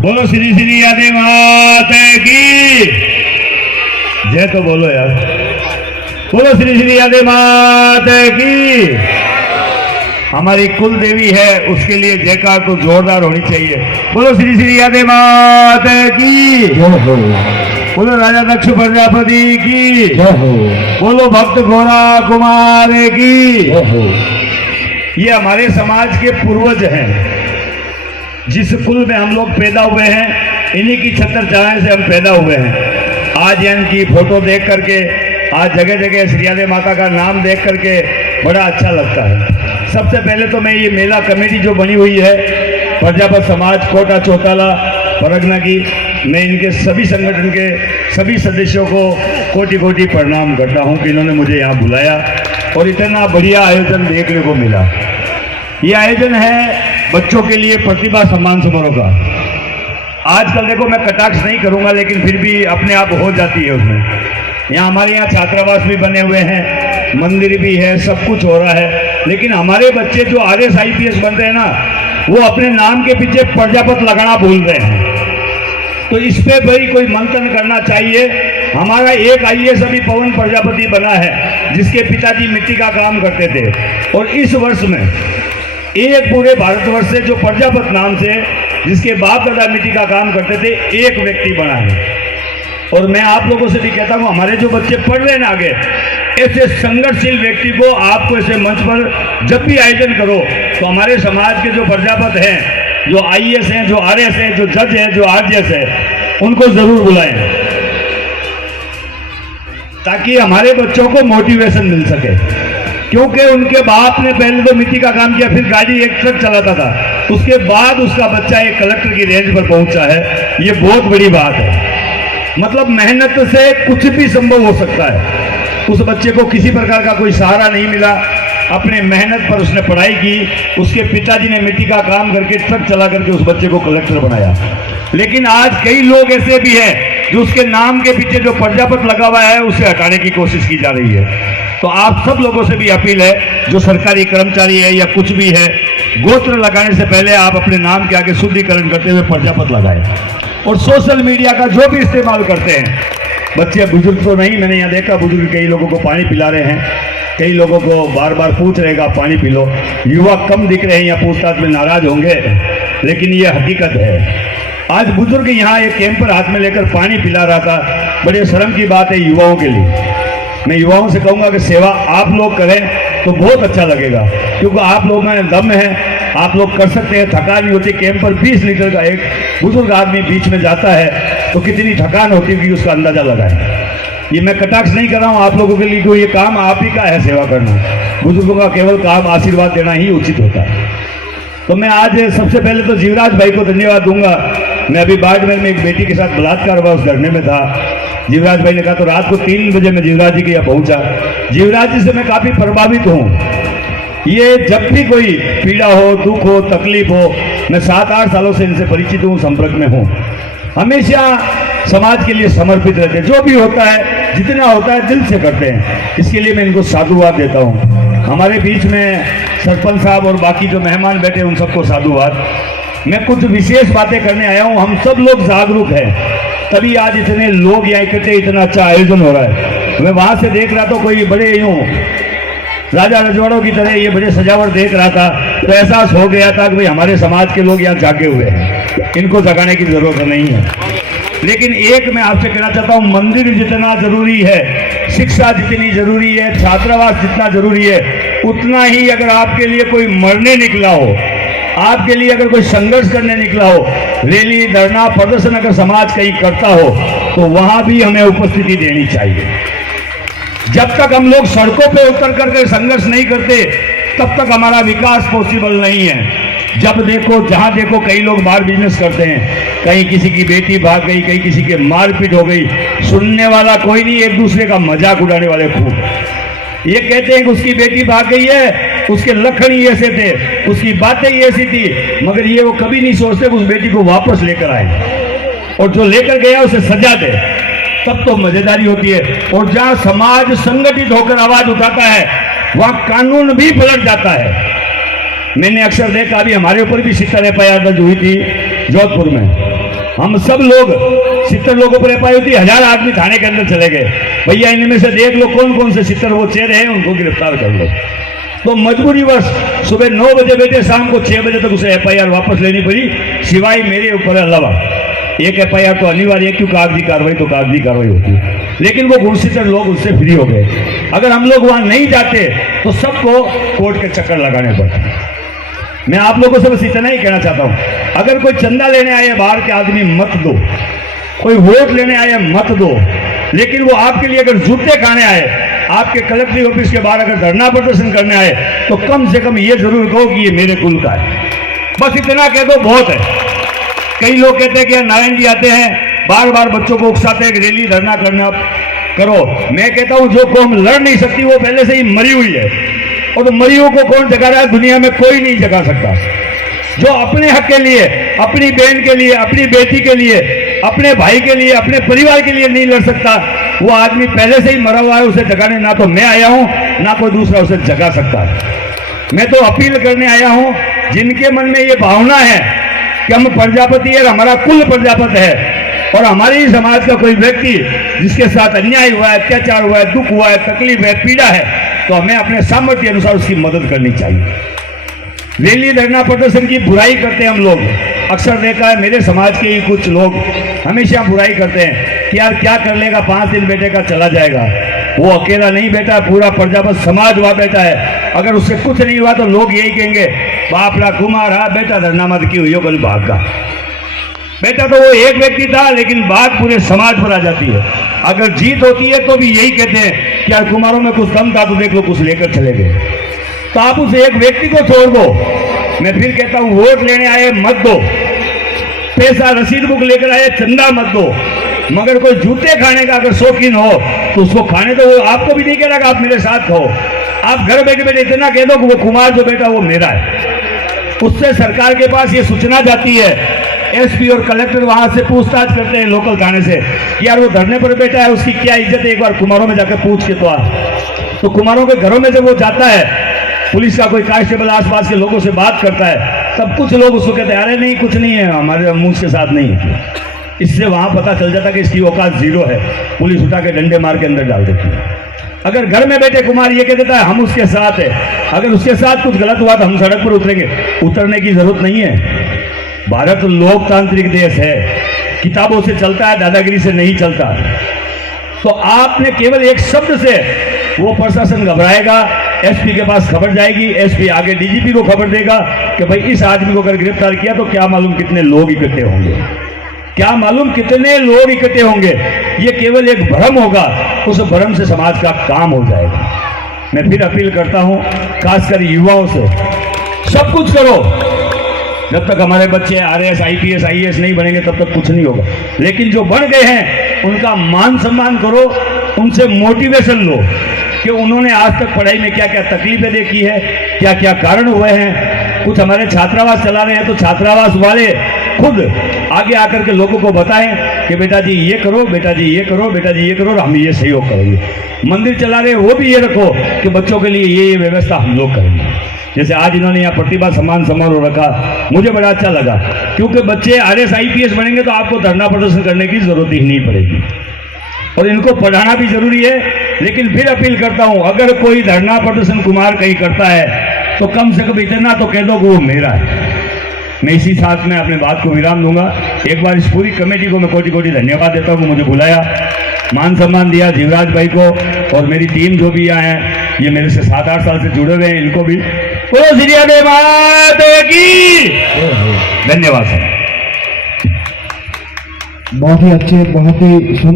बोलो श्री श्री आदि माता की जय। तो बोलो यार, बोलो श्री श्री आदि माता की। हमारी कुल देवी है, उसके लिए जयकार तो जोरदार होनी चाहिए। बोलो श्री श्री आदि माता की, बोलो राजा दक्ष प्रजापति की, बोलो भक्त घोड़ा कुमार की। ये हमारे समाज के पूर्वज हैं, जिस कुल में हम लोग पैदा हुए हैं, इन्हीं की छत्र छाया से हम पैदा हुए हैं। आज इनकी फोटो देख करके, आज जगह जगह श्री आदि माता का नाम देख करके बड़ा अच्छा लगता है। सबसे पहले तो मैं ये मेला कमेटी जो बनी हुई है प्रजापत समाज कोटा चौताला परगना की, मैं इनके सभी संगठन के सभी सदस्यों को कोटि कोटि प्रणाम करता हूं कि इन्होंने मुझे यहाँ बुलाया और इतना बढ़िया आयोजन देखने को मिला। ये आयोजन है बच्चों के लिए प्रतिभा सम्मान समारोह का। आजकल देखो, मैं कटाक्ष नहीं करूंगा, लेकिन फिर भी अपने आप हो जाती है उसमें। यहाँ हमारे यहाँ छात्रावास भी बने हुए हैं, मंदिर भी है, सब कुछ हो रहा है, लेकिन हमारे बच्चे जो RS IPS बन रहे हैं ना, वो अपने नाम के पीछे प्रजापत लगाना भूल रहे हैं। तो इस पे भाई कोई मंथन करना चाहिए। हमारा एक IAS अभी पवन प्रजापति बना है, जिसके पिताजी मिट्टी का काम करते थे, और इस वर्ष में एक पूरे भारतवर्ष से जो प्रजापत नाम से जिसके बाप दादा मिट्टी का काम करते थे, एक व्यक्ति बना है। और मैं आप लोगों से भी कहता हूँ, हमारे जो बच्चे पढ़ रहे हैं आगे, ऐसे संघर्षशील व्यक्ति को आपको ऐसे मंच पर जब भी आयोजन करो तो हमारे समाज के जो प्रजापत हैं, जो IAS हैं, जो RS हैं, जो जज हैं, जो RJS है, उनको जरूर बुलाएं, ताकि हमारे बच्चों को मोटिवेशन मिल सके। क्योंकि उनके बाप ने पहले तो मिट्टी का काम किया, फिर गाड़ी एक ट्रक चलाता था, उसके बाद उसका बच्चा एक कलेक्टर की रेंज पर पहुंचा है। ये बहुत बड़ी बात है। मतलब मेहनत से कुछ भी संभव हो सकता है। उस बच्चे को किसी प्रकार का कोई सहारा नहीं मिला, अपने मेहनत पर उसने पढ़ाई की, उसके पिताजी ने मिट्टी का काम करके ट्रक चला करके उस बच्चे को कलेक्टर बनाया। लेकिन आज कई लोग ऐसे भी हैं जो उसके नाम के पीछे जो प्रजापत लगा हुआ है उसे हटाने की कोशिश की जा रही है। तो आप सब लोगों से भी अपील है, जो सरकारी कर्मचारी है या कुछ भी है, गोत्र लगाने से पहले आप अपने नाम के आगे शुद्धिकरण करते हुए प्रजापत लगाएं। और सोशल मीडिया का जो भी इस्तेमाल करते हैं, बच्चे बुजुर्ग तो नहीं, मैंने यहाँ देखा बुजुर्ग कई लोगों को पानी पिला रहे हैं, कई लोगों को बार बार पूछ रहे हैं आप पानी पी लो। युवा कम दिख रहे हैं या पूछताछ में नाराज होंगे, लेकिन ये हकीकत है। आज बुजुर्ग यहाँ एक कैंपर हाथ में लेकर पानी पिला रहा था, बड़े शर्म की बात है युवाओं के लिए। मैं युवाओं से कहूँगा कि सेवा आप लोग करें तो बहुत अच्छा लगेगा, क्योंकि आप लोगों में दम है, आप लोग कर सकते हैं। थकान नहीं होती। कैंप पर 20 लीटर का एक बुजुर्ग आदमी बीच में जाता है तो कितनी थकान होती है, उसका अंदाजा लगाएं। ये मैं कटाक्ष नहीं कर रहा हूँ आप लोगों के लिए, ये काम आप ही का है सेवा करना। बुजुर्गों का केवल काम आशीर्वाद देना ही उचित होता है। तो मैं आज सबसे पहले तो जीवराज भाई को धन्यवाद दूंगा। मैं अभी बाड़मेर में एक बेटी के साथ बलात्कार हुआ, उस धरने में था। जीवराज भाई ने कहा तो रात को 3 बजे मैं जीवराज जी के यहाँ पहुंचा। जीवराज जी से मैं काफी प्रभावित हूँ। ये जब भी कोई पीड़ा हो, दुख हो, तकलीफ हो, मैं 7-8 सालों से इनसे परिचित हूँ, संपर्क में हूँ। हमेशा समाज के लिए समर्पित रहते हैं। जो भी होता है, जितना होता है दिल से करते हैं। इसके लिए मैं इनको साधुवाद देता हूँ। हमारे बीच में सरपंच साहब और बाकी जो मेहमान बैठे उन सबको साधुवाद। मैं कुछ विशेष बातें करने आया हूँ। हम सब लोग जागरूक हैं, तभी आज इतने लोग यहाँ इकट्ठे, इतना अच्छा आयोजन हो रहा है। मैं वहाँ से देख रहा था, कोई बड़े यूँ राजा रजवाड़ों की तरह ये बड़े सजावट देख रहा था, तो एहसास हो गया था कि भाई हमारे समाज के लोग यहाँ जागे हुए हैं, इनको जगाने की जरूरत नहीं है। लेकिन एक मैं आपसे कहना चाहता हूँ, मंदिर जितना जरूरी है, शिक्षा जितनी जरूरी है, छात्रावास जितना जरूरी है, उतना ही अगर आपके लिए कोई मरने निकला हो, आपके लिए अगर कोई संघर्ष करने निकला हो, रैली, धरना, प्रदर्शन अगर समाज कहीं करता हो, तो वहां भी हमें उपस्थिति देनी चाहिए। जब तक हम लोग सड़कों पे उतर करके संघर्ष नहीं करते, तब तक हमारा विकास पॉसिबल नहीं है। जब देखो, जहां देखो, कई लोग बाहर बिजनेस करते हैं, कहीं किसी की बेटी भाग गई, कहीं किसी के मारपीट हो गई, सुनने वाला कोई नहीं, एक दूसरे का मजाक उड़ाने वाले खूब। ये कहते हैं कि उसकी बेटी भाग गई है, उसके लक्षण ही ऐसे थे, उसकी बातें ही ऐसी थी, मगर ये वो कभी नहीं सोचते कि उस बेटी को वापस लेकर आए और जो लेकर गया उसे सजा दे, तब तो मजेदारी होती है। और जहां समाज संगठित होकर आवाज उठाता है, वहां कानून भी पलट जाता है। मैंने अक्सर देखा, अभी हमारे ऊपर भी 70 FIR दर्ज हुई थी जोधपुर में, हम सब लोग 70 लोगों पर एफआईआर हुई, 1000 आदमी थाने के अंदर चले गए। भैया इनमें से देख लो कौन कौन से 70 वो चेहरे हैं, उनको गिरफ्तार कर लो। तो मजबूरीवश सुबह 9 बजे बैठे, शाम को 6 बजे तक उसे एफआईआर वापस लेनी पड़ी, सिवाय मेरे ऊपर अलावा। एक एफआईआर तो अनिवार्य है, क्यों कागजी कार्रवाई तो कागजी कार्रवाई होती है, लेकिन वो गुरसितर लोग उससे फ्री हो गए। अगर हम लोग वहां नहीं जाते तो सबको कोर्ट के चक्कर लगाने पड़ते। मैं आप लोगों से बस इतना ही कहना चाहता हूं, अगर कोई चंदा लेने आए बाहर के आदमी मत दो, कोई वोट लेने आए मत दो, लेकिन वो आपके लिए अगर जूते खाने आए, आपके कलेक्टर ऑफिस के बाहर अगर धरना प्रदर्शन करने आए, तो कम से कम ये जरूर कहो कि ये मेरे कुल का है। बस इतना कह दो बहुत है। कई लोग कहते हैं कि नारायण जी आते हैं बार बार बच्चों को उकसाते हैं कि रैली धरना करना करो। मैं कहता हूं जो कौम लड़ नहीं सकती वो पहले से ही मरी हुई है, और तो मरियों को कौन जगा रहा है? दुनिया में कोई नहीं जगा सकता। जो अपने हक के लिए, अपनी बहन के लिए, अपनी बेटी के लिए, अपने भाई के लिए, अपने परिवार के लिए नहीं लड़ सकता, वो आदमी पहले से ही मरा हुआ है। उसे जगाने ना तो मैं आया हूं, ना कोई दूसरा उसे जगा सकता है। मैं तो अपील करने आया हूं, जिनके मन में ये भावना है कि हम प्रजापति है, हमारा कुल प्रजापति है, और हमारे ही समाज का कोई व्यक्ति जिसके साथ अन्याय हुआ है, अत्याचार हुआ है, दुख हुआ है, तकलीफ है, पीड़ा है, तो हमें अपने सामर्थ्य अनुसार उसकी मदद करनी चाहिए। रैली धरना प्रदर्शन की बुराई करते हैं हम लोग। अक्सर देखा है मेरे समाज के ही कुछ लोग हमेशा बुराई करते हैं कि यार क्या कर लेगा, 5 दिन बैठेगा चला जाएगा। वो अकेला नहीं बैठा है, पूरा प्रजापत समाज वहां बैठा है। अगर उससे कुछ नहीं हुआ तो लोग यही कहेंगे, बाप रा कुमार हा बेटा धरना मत की हुई हो, कल भाग का बेटा। तो वो एक व्यक्ति था, लेकिन बात पूरे समाज पर आ जाती है। अगर जीत होती है तो भी यही कहते हैं कि यार कुमारों में कुछ दम था तो देख लो कुछ लेकर चले गए। तो आप उस एक व्यक्ति को छोड़ दो। मैं फिर कहता हूं, वोट लेने आए मत दो, पैसा रसीद बुक लेकर आए चंदा मत दो, मगर कोई जूते खाने का अगर शौकीन हो तो उसको खाने दो। वो आपको भी नहीं कह रहा आप मेरे साथ हो। आप घर बैठे बैठे इतना कह दो कि वो कुमार जो बेटा वो मेरा है। उससे सरकार के पास ये सूचना जाती है, एसपी और कलेक्टर वहां से पूछताछ करते हैं लोकल थाने से, यार वो धरने पर बैठा है, उसकी क्या इज्जत है, एक बार कुमारों में जाकर पूछ के तो आ। तो कुमारों के घरों में जब वो जाता है, पुलिस का कोई कांस्टेबल आसपास के लोगों से बात करता है, तब कुछ लोग उसको कहते हैं अरे नहीं कुछ नहीं है, हमारे मुंह के साथ नहीं है। इससे वहां पता चल जाता कि इसकी औकात जीरो है। पुलिस उठा के डंडे मार के अंदर डाल देती है। अगर घर में बैठे कुमार ये कह देता है हम उसके साथ है, अगर उसके साथ कुछ गलत हुआ तो हम सड़क पर उतरेंगे, उतरने की जरूरत नहीं है। भारत लोकतांत्रिक देश है, किताबों से चलता है, दादागिरी से नहीं चलता। तो आपने केवल एक शब्द से वो प्रशासन घबराएगा, एसपी के पास खबर जाएगी, एसपी आगे डीजीपी को खबर देगा कि भाई इस आदमी को अगर गिरफ्तार किया तो क्या मालूम कितने लोग इकट्ठे होंगे, क्या मालूम कितने लोग इकट्ठे होंगे। ये केवल एक भ्रम होगा, उस भ्रम से समाज का काम हो जाएगा। मैं फिर अपील करता हूं खासकर युवाओं से, सब कुछ करो, जब तक हमारे बच्चे आरएएस आईपीएस आईएएस नहीं बनेंगे तब तक कुछ नहीं होगा। लेकिन जो बन गए हैं उनका मान सम्मान करो, उनसे मोटिवेशन लो कि उन्होंने आज तक पढ़ाई में क्या क्या तकलीफें देखी है, क्या क्या कारण हुए हैं। कुछ हमारे छात्रावास चला रहे हैं तो छात्रावास वाले खुद आगे आकर के लोगों को बताएं कि बेटा जी ये करो, बेटा जी ये करो, बेटा जी ये करो, हम ये सहयोग करेंगे। मंदिर चला रहे हैं वो भी ये रखो कि बच्चों के लिए ये व्यवस्था हम लोग करेंगे। जैसे आज इन्होंने यहाँ प्रतिभा सम्मान समारोह रखा, मुझे बड़ा अच्छा लगा, क्योंकि बच्चे आरएएस आईपीएस बनेंगे तो आपको धरना प्रदर्शन करने की जरूरत ही नहीं पड़ेगी, और इनको पढ़ाना भी जरूरी है। लेकिन फिर अपील करता हूं, अगर कोई धरना प्रदर्शन कुमार कहीं करता है तो कम से कम इतना तो कह दो कि वो मेरा है। मैं इसी साथ में अपने बात को विराम दूंगा। एक बार इस पूरी कमेटी को मैं कोटि कोटि धन्यवाद देता हूं, मुझे बुलाया, मान सम्मान दिया जीवराज भाई को, और मेरी टीम जो भी यहाँ है, ये मेरे से 7-8 साल से जुड़े हुए हैं, इनको भी की धन्यवाद सर। बहुत ही अच्छे, बहुत ही